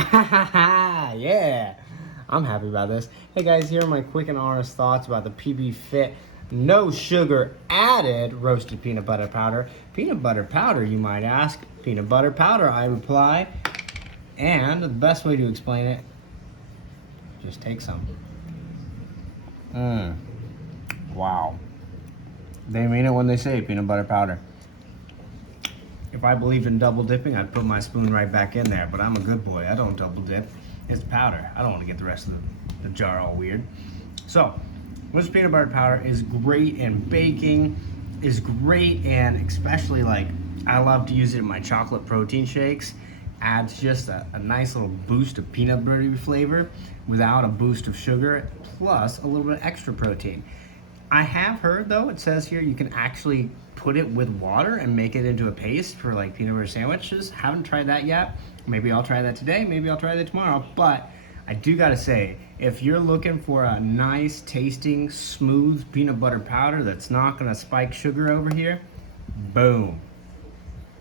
Yeah, I'm happy about this. Hey guys, here are my quick and honest thoughts about the PBfit no sugar added roasted peanut butter powder. Peanut butter powder, you might ask. Peanut butter powder, I reply. And the best way to explain it, just take some. Wow. They mean it when they say peanut butter powder. If I believed in double dipping, I'd put my spoon right back in there, but I'm a good boy. I don't double dip. It's powder. I don't want to get the rest of the jar all weird. So, this peanut butter powder is great in baking, is great, and especially like, I love to use it in my chocolate protein shakes. Adds just a nice little boost of peanut buttery flavor without a boost of sugar, plus a little bit of extra protein. I have heard though, it says here you can actually put it with water and make it into a paste for like peanut butter sandwiches. Haven't tried that yet. Maybe I'll try that today, maybe I'll try that tomorrow. But I do gotta say, if you're looking for a nice tasting, smooth peanut butter powder that's not gonna spike sugar over here, boom.